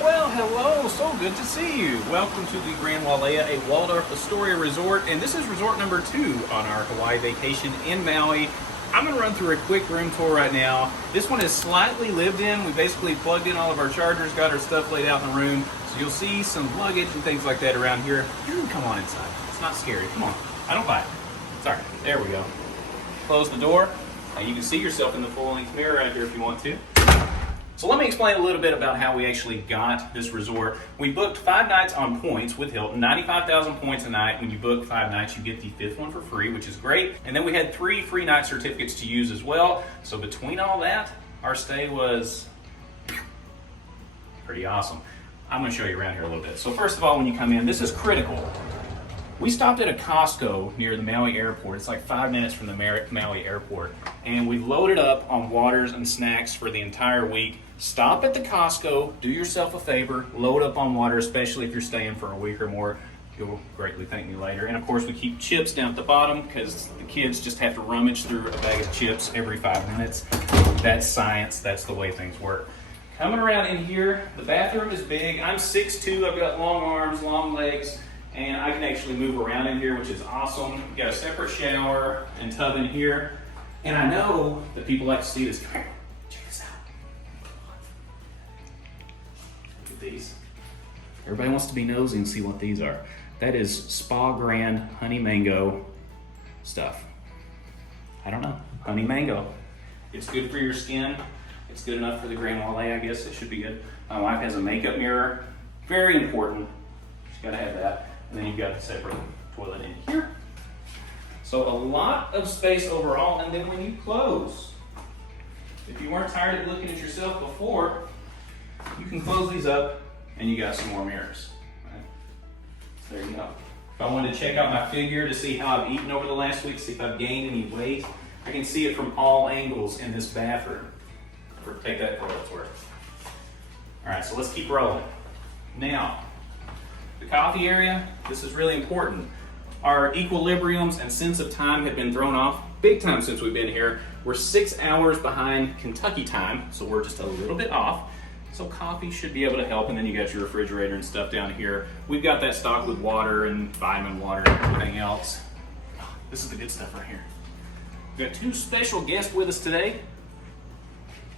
Well, hello, so good to see you. Welcome to the Grand Wailea, a Waldorf Astoria resort, and this is resort number 2 on our Hawaii vacation in Maui. I'm gonna run through a quick room tour right now. This one is slightly lived in. We basically plugged in all of our chargers, got our stuff laid out in the room, so you'll see some luggage and things like that around here. You can come on inside. It's not scary. Come on. I don't bite. Sorry. There we go. Close the door. Now you can see yourself in the full-length mirror right here if you want to. So let me explain a little bit about how we actually got this resort. We booked 5 nights on points with Hilton, 95,000 points a night. When you book 5 nights, you get the 5th one for free, which is great. And then we had 3 free night certificates to use as well. So between all that, our stay was pretty awesome. I'm gonna show you around here a little bit. So first of all, when you come in, this is critical. We stopped at a Costco near the Maui airport. It's like 5 minutes from the Maui airport. And we loaded up on waters and snacks for the entire week. Stop at the Costco, do yourself a favor, load up on water, especially if you're staying for a week or more. You'll greatly thank me later. And of course, we keep chips down at the bottom because the kids just have to rummage through a bag of chips every 5 minutes. That's science, that's the way things work. Coming around in here, the bathroom is big. I'm 6'2", I've got long arms, long legs, and I can actually move around in here, which is awesome. We've got a separate shower and tub in here. And I know that people like to see this. Check this out. Look at these. Everybody wants to be nosy and see what these are. That is Spa Grand Honey Mango stuff. I don't know, honey mango. It's good for your skin. It's good enough for the Grand Wailea, I guess. It should be good. My wife has a makeup mirror. Very important. She's gotta have that. And then you've got the separate toilet in here. So a lot of space overall. And then when you close, if you weren't tired of looking at yourself before, you can close these up and you got some more mirrors. Right? So there you go. If I wanted to check out my figure to see how I've eaten over the last week, see if I've gained any weight, I can see it from all angles in this bathroom. Take that for what it's worth. All right, so let's keep rolling. Now, the coffee area, this is really important. Our equilibriums and sense of time have been thrown off big time since we've been here. We're 6 hours behind Kentucky time, so we're just a little bit off. So coffee should be able to help, and then you got your refrigerator and stuff down here. We've got that stocked with water and vitamin water and everything else. This is the good stuff right here. We've got 2 special guests with us today.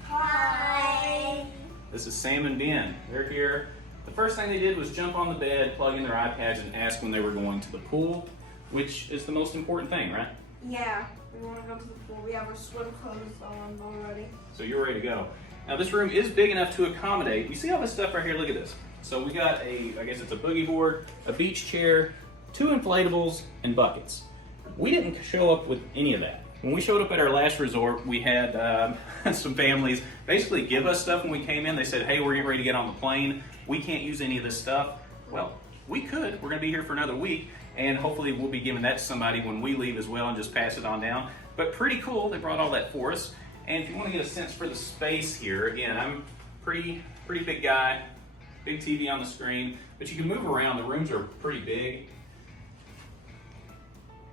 Hi. This is Sam and Ben. They're here. The first thing they did was jump on the bed, plug in their iPads, and ask when they were going to the pool, which is the most important thing, right? Yeah, we want to go to the pool. We have our swim clothes on already. So you're ready to go. Now this room is big enough to accommodate. You see all this stuff right here? Look at this. So we got I guess it's a boogie board, a beach chair, 2 inflatables, and buckets. We didn't show up with any of that. When we showed up at our last resort, we had some families basically give us stuff when we came in. They said, hey, we're getting ready to get on the plane. We can't use any of this stuff. Well, we could. We're going to be here for another week, and hopefully we'll be giving that to somebody when we leave as well and just pass it on down. But pretty cool. They brought all that for us. And if you want to get a sense for the space here, again, I'm pretty big guy, big TV on the screen, but you can move around. The rooms are pretty big.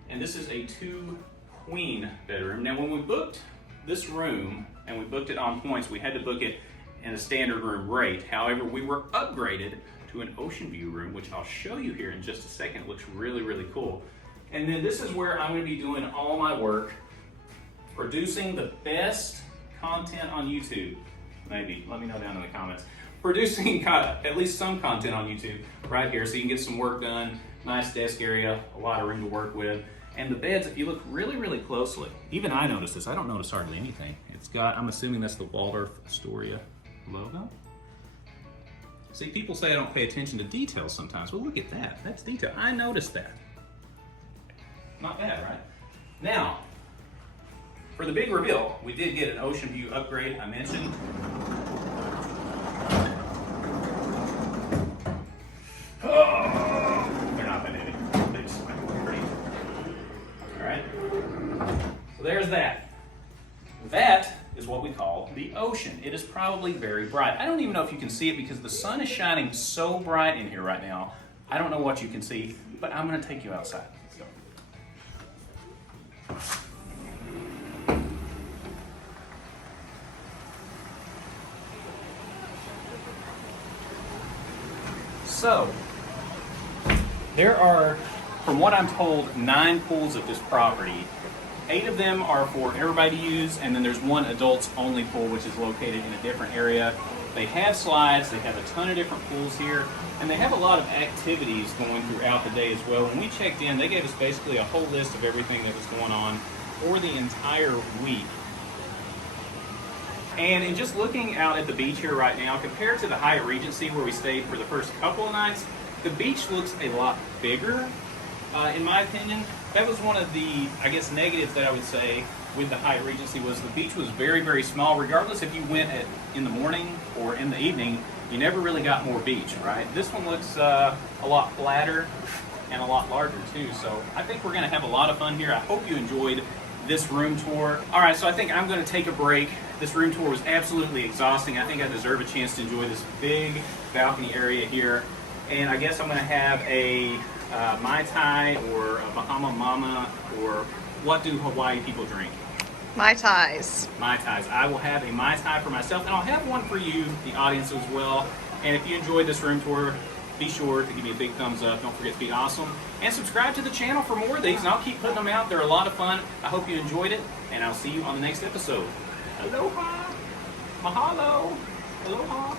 And this is a 2-queen bedroom. Now, when we booked this room and we booked it on points, we had to book it in a standard room rate. However, we were upgraded to an ocean view room, which I'll show you here in just a second. It looks really, really cool. And then this is where I'm going to be doing all my work, producing the best content on YouTube. Maybe, let me know down in the comments. Producing at least some content on YouTube right here so you can get some work done. Nice desk area, a lot of room to work with. And the beds, if you look really, really closely, even I noticed this. I don't notice hardly anything. It's got, I'm assuming that's the Waldorf Astoria logo. See, people say I don't pay attention to details sometimes. Well, look at that. That's detail. I noticed that. Not bad, right? Now, for the big reveal, we did get an ocean view upgrade, I mentioned. Oh, they're not that heavy. They just went pretty. All right. So there's that. That is what we call the ocean. It is probably very bright. I don't even know if you can see it because the sun is shining so bright in here right now. I don't know what you can see, but I'm going to take you outside. Let's go. So, there are, from what I'm told, 9 pools at this property. 8 of them are for everybody to use, and then there's one adults only pool which is located in a different area. They have slides, they have a ton of different pools here, and they have a lot of activities going throughout the day as well. When we checked in, they gave us basically a whole list of everything that was going on for the entire week. And in just looking out at the beach here right now, compared to the Hyatt Regency where we stayed for the first couple of nights, the beach looks a lot bigger, in my opinion. That was one of the, I guess, negatives that I would say with the Hyatt Regency was the beach was very, very small. Regardless if you went in the morning or in the evening, you never really got more beach, right? This one looks a lot flatter and a lot larger too. So I think we're gonna have a lot of fun here. I hope you enjoyed this room tour. All right, so I think I'm gonna take a break. This room tour was absolutely exhausting. I think I deserve a chance to enjoy this big balcony area here. And I guess I'm gonna have a Mai Tai or a Bahama Mama, or what do Hawaii people drink? Mai Tais. Mai Tais. I will have a Mai Tai for myself, and I'll have one for you, the audience, as well. And if you enjoyed this room tour, be sure to give me a big thumbs up. Don't forget to be awesome. And subscribe to the channel for more of these, and I'll keep putting them out. They're a lot of fun. I hope you enjoyed it, and I'll see you on the next episode. Aloha! Mahalo! Aloha!